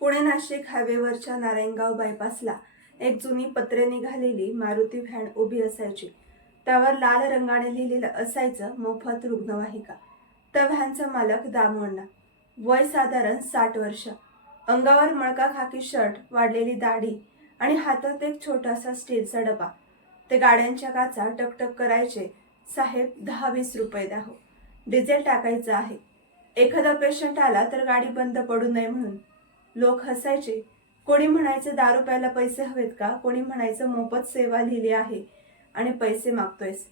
पुणे नाशिक हायवेवरच्या नारायणगाव बायपासला एक जुनी पत्रे निघालेली मारुती व्हॅन उभी असायची. त्यावर लाल रंगाने लिहिलेलं असायचं मोफत रुग्णवाहिका. त्या व्हॅनचा मालक दामू. वय साधारण 60 वर्ष. अंगावर मळका खाकी शर्ट, वाढलेली दाढी आणि हातात एक छोटासा स्टीलचा डबा. ते गाड्यांच्या काचा टकटक करायचे. साहेब, 10-20 रुपये द्या हो, डिझेल टाकायचं आहे. एखादा पेशंट आला तर गाडी बंद पडू नये म्हणून. लोक हसायचे. कोणी म्हणायचे दारू प्यायला पैसे हवेत का, कोणी म्हणायचं मोफत सेवा लिहिली आहे आणि पैसे मागतोयस.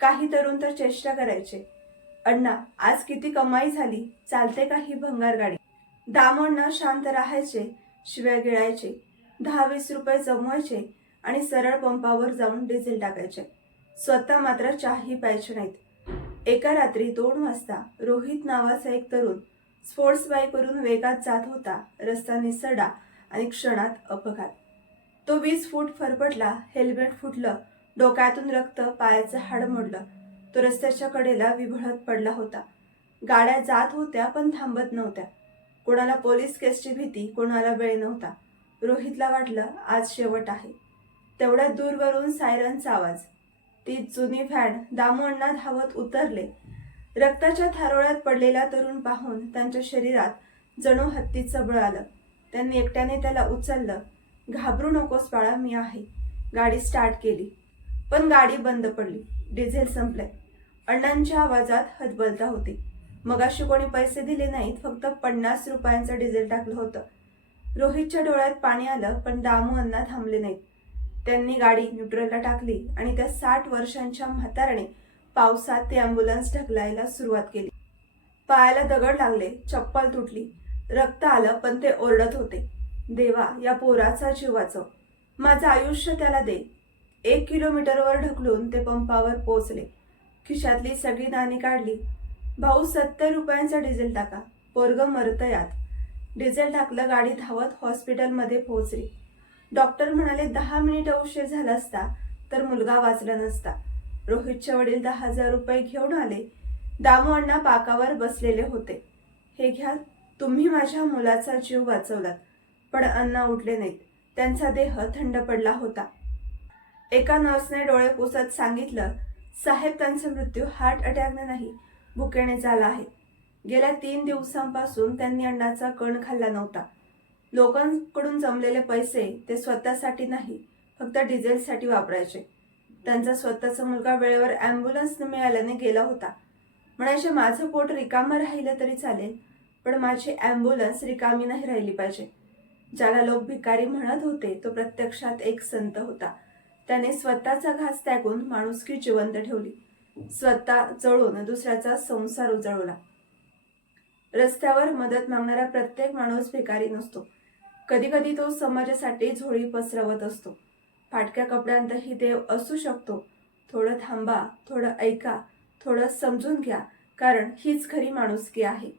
काही तरुण तर चेष्टा करायचे, अण्णा आज किती कमाई झाली, चालते का ही भंगार गाडी. दामोंना शांत राहायचे, शिव्या गिळायचे, 10-20 रुपये जमवायचे आणि सरळ पंपावर जाऊन डिझेल टाकायचे. स्वतः मात्र चहाही प्यायचे नाहीत. एका रात्री 2 वाजता रोहित नावाचा एक तरुण स्पोर्ट्स बाईकवरून वेगात जात होता. रस्ता निसरडा आणि क्षणात अपघात. तो 20 फूट फरफटला, हेल्मेट फुटलं, डोक्यातून रक्त, पायाचं हाड मोडलं. तो रस्त्याच्या कडेला विभळत पडला होता. गाड्या जात होत्या पण थांबत नव्हत्या. कोणाला पोलीस केसची भीती, कोणाला वेळ नव्हता. रोहितला वाटलं आज शेवट आहे. तेवढ्यात दूरवरून सायरनचा आवाज. ती जुनी व्हॅन. दामू अण्णा धावत उतरले. रक्ताच्या थारोळ्यात पडलेला तरुण पाहून त्यांच्या शरीरात जणू हत्तीचं बळ आलं. त्यांनी एकट्याने त्याला उचललं. घाबरू नकोस बाळा, मी आहे. गाडी स्टार्ट केली, पण गाडी बंद पडली. डिझेल संपले. अण्णांच्या आवाजात हतबलता होती. मगाशी कोणी पैसे दिले नाहीत, फक्त 50 रुपयांचं डिझेल टाकलं होतं. रोहितच्या डोळ्यात पाणी आलं, पण दामू अण्णा थांबले नाहीत. त्यांनी गाडी न्यूट्रलला टाकली आणि त्या 60 वर्षांच्या म्हाताऱ्याने पावसात ती अँब्युलन्स ढकलायला सुरुवात केली. पायाला दगड लागले, चप्पल तुटली, रक्त आलं, पण ते ओरडत होते, देवा या पोराचा जीव वाचव, माझं आयुष्य त्याला दे. 1 किलोमीटरवर ढकलून ते पंपावर पोहोचले. खिशातली सगळी नाणी काढली. भाऊ 70 रुपयांचा डिझेल टाका, पोरग मरतं यात. डिझेल टाकलं. गाडी धावत हॉस्पिटलमध्ये पोहोचली. डॉक्टर म्हणाले 10 मिनिटं उशीर झाला असता तर मुलगा वाचला नसता. रोहितचे वडील 10,000 रुपये घेऊन आले. दामू अण्णा पाकावर बसलेले होते. हे घ्या, तुम्ही माझ्या मुलाचा जीव वाचवलात. पण अण्णा उठले नाहीत. त्यांचा देह थंड पडला होता. एका नर्सने डोळे पुसत सांगितलं, साहेब त्यांचा मृत्यू हार्ट अटॅकने नाही, भुकेने झाला आहे. गेल्या 3 दिवसांपासून त्यांनी अण्णाचा कण खाल्ला नव्हता. लोकांकडून जमलेले पैसे ते स्वतःसाठी नाही, फक्त डिझेलसाठी वापरायचे. त्यांचा स्वतःचा मुलगा वेळेवर ॲम्ब्युलन्स मिळाल्याने गेला होता. म्हणायचे माझं पोट रिकामं राहिलं तरी चालेल, पण माझी ॲम्ब्युलन्स रिकामी नाही राहिली पाहिजे. ज्याला लोक भिकारी म्हणत होते तो प्रत्यक्षात एक संत होता. त्याने स्वतःचा घास त्यागून माणुसकी जिवंत ठेवली. स्वतः जळून दुसऱ्याचा संसार उजळवला. रस्त्यावर मदत मागणारा प्रत्येक माणूस भिकारी नसतो. कधी कधी तो समाजासाठी झोळी पसरवत असतो. फाटक्या कपड्यांतही देव असू शकतो. थोडं थांबा, थोडं ऐका, थोडं समजून घ्या, कारण हीच खरी माणुसकी आहे.